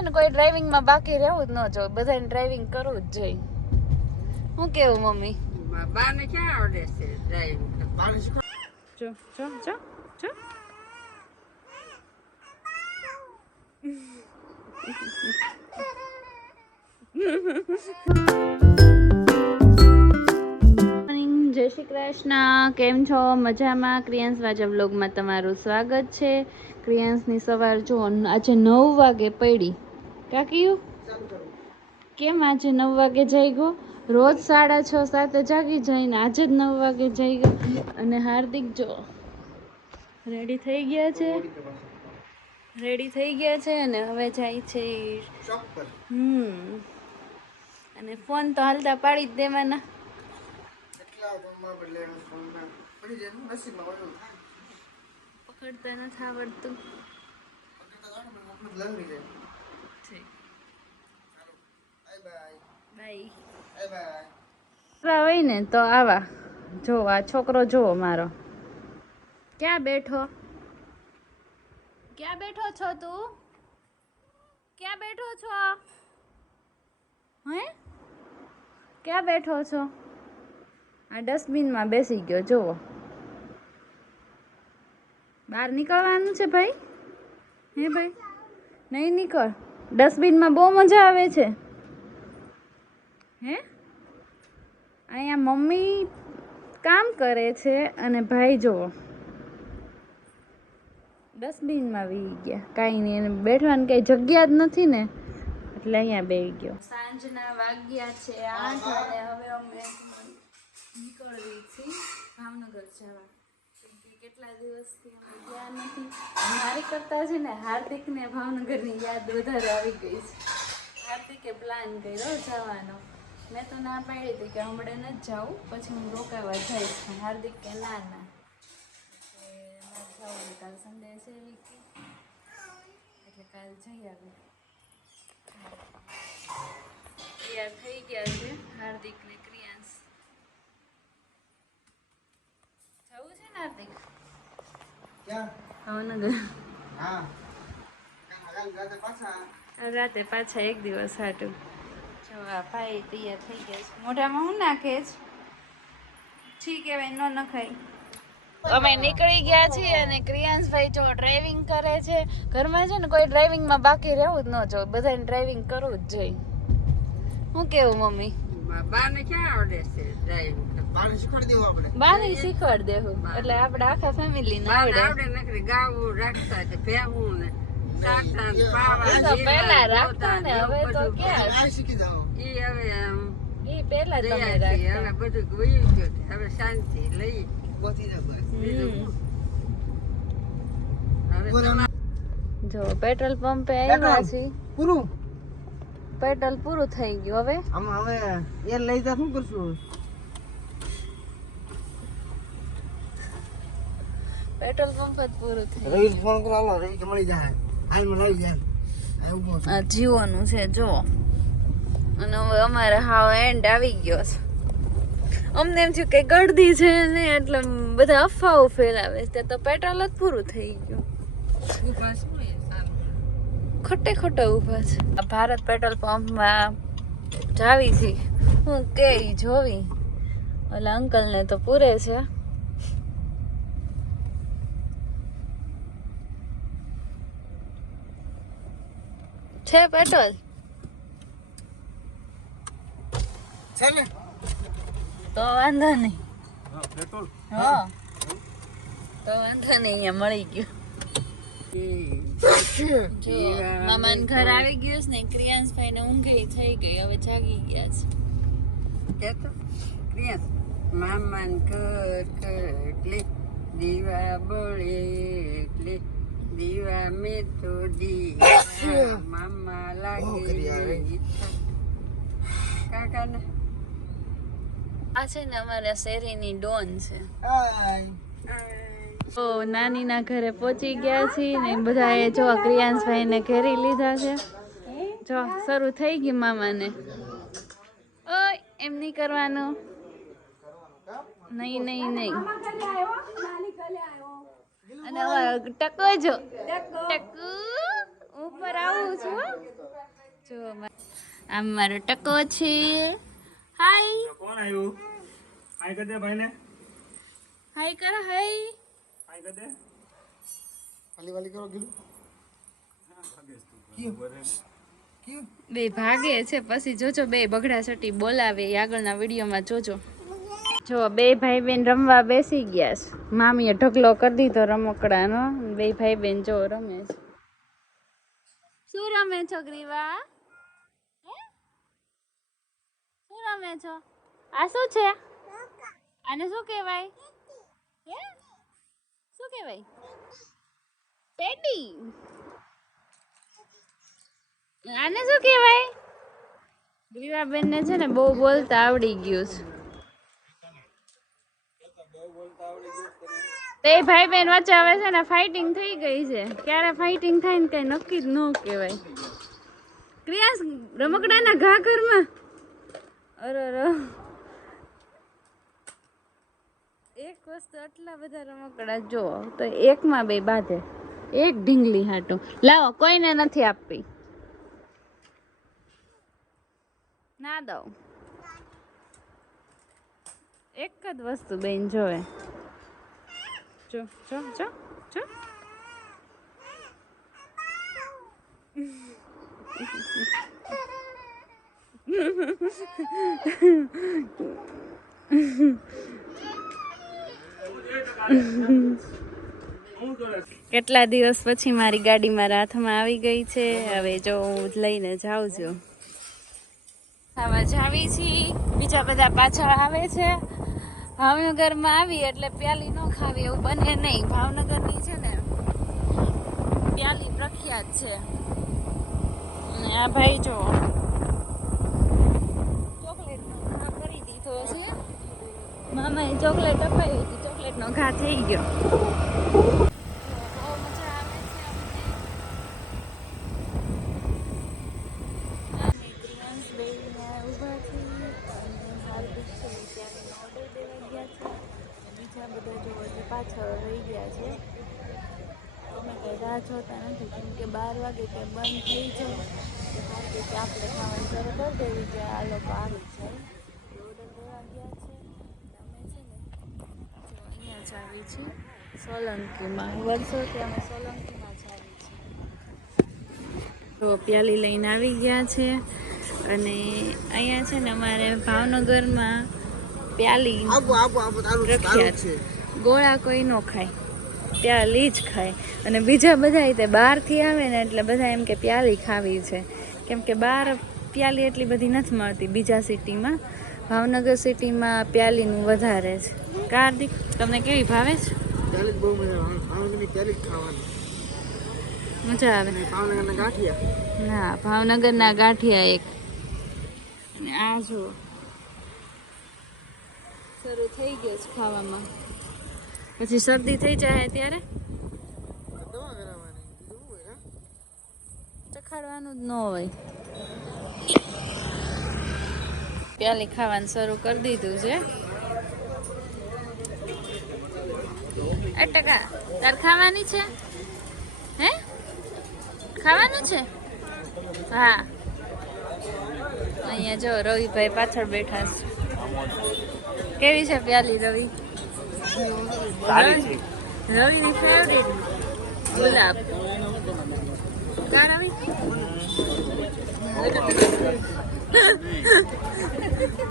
છે ને કોઈ ડ્રાઇવિંગમાં બાકી રહેવું જ ન જોઈએ, બધાને ડ્રાઇવિંગ કરવું જ જોઈએ. શું કેવું મમ્મી? બાને ક્યાં આવડે છે ડ્રાઇવિંગ? જો જો જો જો જય શ્રી કૃષ્ણ. કેમ છો? મજામાં? ક્રિયાંશ વાજા વ્લોગમાં તમારું સ્વાગત છે. ક્રિયાંશની સવાર જો આજે 9 વાગે પડી. કાકીયું કેમ આજે 9 વાગે જઈ ગયો? રોજ 6:30-7 જાગી જઈને આજે જ 9 વાગે જઈ ગયો. અને હાર્દિક જો રેડી થઈ ગયા છે, અને હવે જાય છે અને ફોન તો હાલતા પાડી જ દેવાના. પકડતા નથી આવડતું. હોય ને તો આવા જો આ છોકરો જોવો મારો ક્યાં બેઠો છો તું? ક્યાં બેઠો છો? હે ક્યાં બેઠો છો? આ ડસ્ટબિનમાં બેસી ગયો જોવો. બહાર નીકળવાનું છે ભાઈ? હે ભાઈ નહીં નીકળ. ડસ્ટબિનમાં બહુ મજા આવે છે. હે અહીંયા મમ્મી કામ કરે છે અને ભાઈ જોવો ડસ્ટબિનમાં વી ગયા. કાંઈ નહીં, એને બેઠવાની કંઈ જગ્યા જ નથી ને એટલે અહીંયા બેસી ગયો. સાંજના વાગ્યા છે 8 અને હવે અમે નીકળવી છીએ ભાવનગર જવા. કેટલા દિવસથી અમે ગયા નથી. મારી કરતા છે ને હાર્દિકને ભાવનગરની યાદ વધારે આવી ગઈ છે. હાર્દિકે પ્લાન કર્યો જવાનો. મેં તો ના પાડી હતી કે હમણાં નથી જાઉં, પછી હું રોકાવા જઈશ. હાર્દિક કે ના કાલ સન્ડે છે એટલે કાલ જઈ આવી. તૈયાર થઈ ગયા છે હાર્દિક ને ક્રિયાંશ. જવું છે ને હાર્દિક ભાવનગર? રાતે પાછા એક દિવસ હાટું. જો આ ભાઈ તૈયાર થઈ ગયા છે. મોઢામાં હું નાખે છે? છી કહેવાય, ન નખાય. અમે નીકળી ગયા છીએ અને ક્રિયાંશભાઈ જો ડ્રાઇવિંગ કરે છે. ઘરમાં છે ને કોઈ ડ્રાઇવિંગમાં બાકી રહેવું જ ન જોઈએ, બધાને ડ્રાઇવિંગ કરવું જ જોઈએ. શું કેવું મમ્મી? બાને ક્યાં આવડે છે ડ્રાઇવિંગ? બાને શીખવાડ દેવું એટલે આપણે આખા ફેમિલી ને આવડે. નકરી ગાવું રાખતા છે, ભેહું ને સાટા ને પાવા પહેલા રાખતા ને હવે તો ક્યાં ઈ હવે ઈ પહેલા તમે હવે રાખતા. બધું ગયું ગયું. હવે શાંતિ લઈ જો પેટ્રોલ પંપે આવ્યા છે. પૂરું પેટ્રોલ પૂરું થઈ ગયું. હવે આમાં હવે એ લઈ જા શું કરશું? પેટ્રોલ પંપ જ પૂરું થઈ રવિ ફોન કરો, હાલો રવિ કે મળી જાય. હાલમાં લાવી જાય. આ ઉભો છે. આ જીઓનું છે જો. અને હવે અમારે હાવ એન્ડ આવી ગયો છે. અમને એમ થયું કે ગળદી છે ને એટલે બધા અફવાઓ ફેલાવે છે. તો પેટ્રોલ જ પૂરું થઈ ગયું. ખોટે ખોટા ઊભા છે. ભારત પેટ્રોલ પંપમાં જાવી છે. હું કે જોવી ઓલા અંકલને તો પૂરે છે પેટ્રોલ છે ને? તો વાંધો નહીં. પેટ્રોલ હા તો વાંધો નહીં, અહીંયા મળી ગયું. જો મામાને ઘર આવી ગયું છે ને ક્રિયાંશભાઈ ને ઊંઘે થઈ ગઈ, હવે જાગી ગયા છે. કેતો ક્રિયાંશ મામાન ઘર એટલે દીવા બળે એટલે દીવા મેં તો દીવા મામા લાગે કાકા ને. આ છે ને અમારા શેરીની ડોન છે. હાય તો નાની ના ઘરે પહોંચી ગયા છીએ ને બધાએ જો ક્રિયાંશભાઈ ને ઘેરી લીધા છે. જો શરૂ થઈ ગઈ મામાને. ઓય એમ નહીં કરવાનું. નહીં નહીં નહીં. અને હવે ટકો જો ટકુ ઉપર આવું છું. જો આમ મારો ટકો છે. હાય કોણ આવ્યું? હાય કર દે ભાઈને. હાય કર હાય. હાય કર દે. વાલી વાલી કરો ગીલું. બે ભાગે છે પછી જોજો બે બગડા સટી બોલાવે આગળના વિડીયોમાં જોજો. જો બે ભાઈ બેન રમવા બેસી ગયા છે. મામીએ ઢગલો કરી દીધો રમકડાનો. બે ભાઈ બેન જો રમે છે. શું રમે છો ગ્રીવા? શું રમે છો? આ શું છે? આને શું કહેવાય? હે શું કહેવાય? ટેડી. આને શું કહેવાય? ગ્રીવાબેન ને છે ને બહુ બોલતા આવડી ગયું છે. બે ભાઈ બેન વચ્ચે હવે છે ને ફાઇટિંગ થઈ ગઈ છે. ક્યારે ફાઇટિંગ થાય ને કઈ નક્કી જ ન કહેવાય. ક્રિયાસ રમકડાના ઘા ઘરમાં. અરે એક વસ્તુ આટલા બધા રમકડા જો તો એકમાં બે બાંધે. એક ઢીંગલી હાટું લાવો કોઈને નથી આપવી. ના દઉં. એક જ વસ્તુ બેન જોવે. જો જો જો જો કેટલા દિવસ પછી મારી ગાડી મારા હાથમાં આવી ગઈ છે. હવે જો હું લઈને જાઉં છું. આવા જાવી છી. બીજા બધા પાછળ આવે છે. ભાવનગરમાં આવી એટલે પ્યાલી ન ખાવી એવું બને નહીં. ભાવનગરની છે ને પ્યાલી પ્રખ્યાત છે. અને આ ભાઈ જો ચોકલેટ કરી દીધો છે. મામાએ ચોકલેટ અપાવી હતી. ચોકલેટનો ઘા થઈ ગયો. બહુ મજા આવે છે અમને. ઉભા છે. બીજા બધા જો હજી પાછળ રહી ગયા છે. અમે કઈ રાહ જોતા નથી કેમ કે 12 વાગે કે બંધ થઈ જાય કે આપણે ખાવાનું શરૂ કરી દેવી કે આ લોકો આવી જાય. ઓર્ડર દેવા ગયા છે. અમે છે ને જો અહીંયા જ આવી છીએ સોલંકીમાં. વર્ષોથી અમે સોલંકીમાં જ આવી છીએ. તો પ્યાલી લઈને આવી ગયા છે. અને અહીંયા છે ને અમારે ભાવનગરમાં પ્યાલી પ્રખ્યાત છે. ગોળા કોઈ ન ખાય, પ્યાલી જ ખાય. અને બીજા બધા તે બહારથી આવે ને એટલે બધા એમ કે પ્યાલી ખાવી છે કેમ કે બહાર પ્યાલી એટલી બધી નથી મળતી. બીજા સિટીમાં ભાવનગર સિટીમાં પ્યાલીનું વધારે છે. કાર્તિક તમને કેવી ભાવે છે? પ્યાલી બહુ મજા આવે. ભાવનગરની પ્યાલી જ ખાવાની મજા આવે. ભાવનગરના ગાંઠિયા. ના ભાવનગરના ગાંઠિયા એક. અને આ જો શરૂ થઈ ગયો છે ખાવામાં. પછી શરદી થઈ જાય ત્યારે દવા કરાવવાની બીજું શું હોય? ચખાડવાનું જ ન હોય. પ્યાલી ખાવાનું શરૂ કરી દીધું છે. 8% તાર ખાવાની છે? હે ખાવાનું છે? હા. અહીંયા જો રવિભાઈ પાછળ બેઠા છે. કેવી છે પ્યાલી રવિ? રવિની ફેવરેટ ગુલાબ. કા રવિ?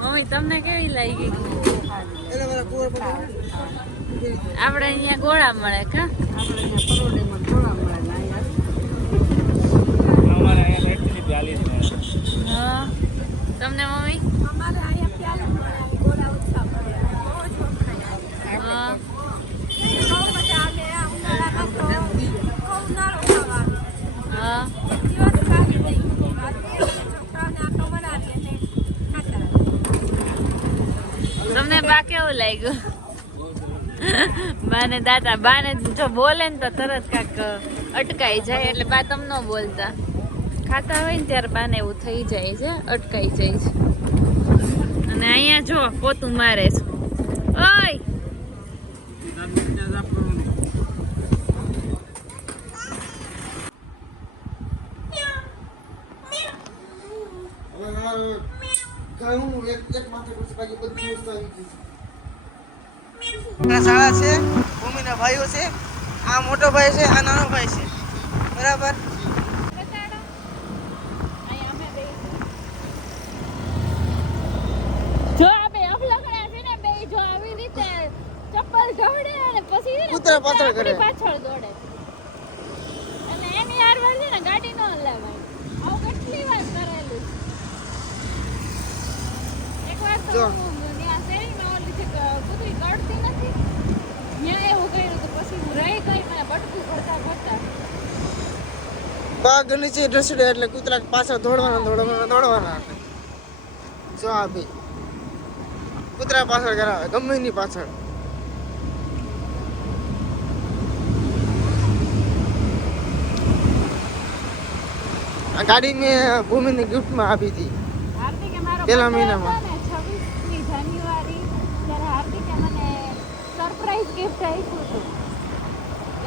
મમ્મી તમને કેવી લાગી? આપણે અહીંયા ગોળા મળે કા? અમારે અહીંયા એકચુઅલી પ્યાલી જ મળે. હા. તમને મમ્મી? અમારે અહીંયા પ્યાલા મળે, ગોળા ઓછા મળે. બહુ જ વખણાય. હા. બહુ મજા આવે. આ ઉનાળામાં તો બહુ ઉનાળો ખાવાનો. હા. એક દિવસ ખાવી નહીં. છોકરાઓને આટો બનાવીએ ને ખાતા. તમને બા કેવું લાગ્યું? બાને દાદા બાને જો બોલે ને તો તરત કાક અટકાઈ જાય એટલે બા તમ ન બોલતા. ખાતા હોય ને ત્યારે બાને એવું થઈ જાય છે, અટકાઈ જાય છે. અને અહીંયા જો પોતું મારે છે. ઓય શાળા છે, ભૂમિના ભાઈઓ છે, આ મોટો ભાઈ છે, આ નાનો ભાઈ છે, બરાબર. જો આ બે અફલખણા છે ને બે જો આવી રીતે ચપ્પલ ઢોળે અને પછી છે ને કૂતરા પાછળ કરે. આપણી પાછળ દોડે અને એની હારવાર છે ને ગાડી ન હલાવાય. આવું કેટલી વાર કરેલું. એકવાર તો જો. હું ત્યાં શેરીમાં ઓલી છે કે કૂતરી કરતી નથી ત્યાં એવું કર્યું તો પછી હું રહી ગઈ મને બટકું ભરતા પગ નીચે ઢસડે એટલે કૂતરા પાછળ દોડવાના જો આ ભાઈ કૂતરા પાછળ કરાવે ગમે એની પાછળ. આ ગાડી મેં ભૂમિની ગિફ્ટમાં આપી હતી હાર્દિકે મારો પેલા birthday મહિનામાં. હતો ને 26મી જાન્યુઆરી ત્યારે હાર્દિકે મને સરપ્રાઈઝ ગિફ્ટ આપ્યું હતું.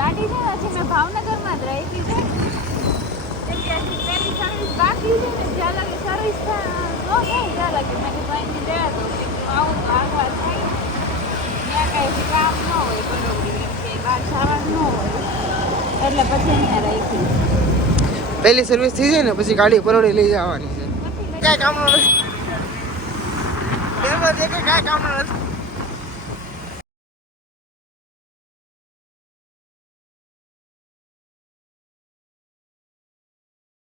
ગાડી છે ને હજી મેં ભાવનગરમાં જ રાખી છે કેમ કે હજી પેલી સર્વિસ બાકી છે ને જ્યાં લગી સર્વિસ ન થાય ત્યાં લગી મેં કીધું અહીંથી લેવા દઉં કે આવું તો આગળ થાય ત્યાં કાંઈ કામ ન હોય બરોબર કે બહાર જવાનું ન હોય એટલે પછી અહીંયા રાખી. પહેલી સર્વિસ થઈ જાય ને પછી ગાડી પરોડી લઈ જવાની છે. પછી કાંઈ કામનો નથી. એમાં જે કાંઈ કામનો નથી.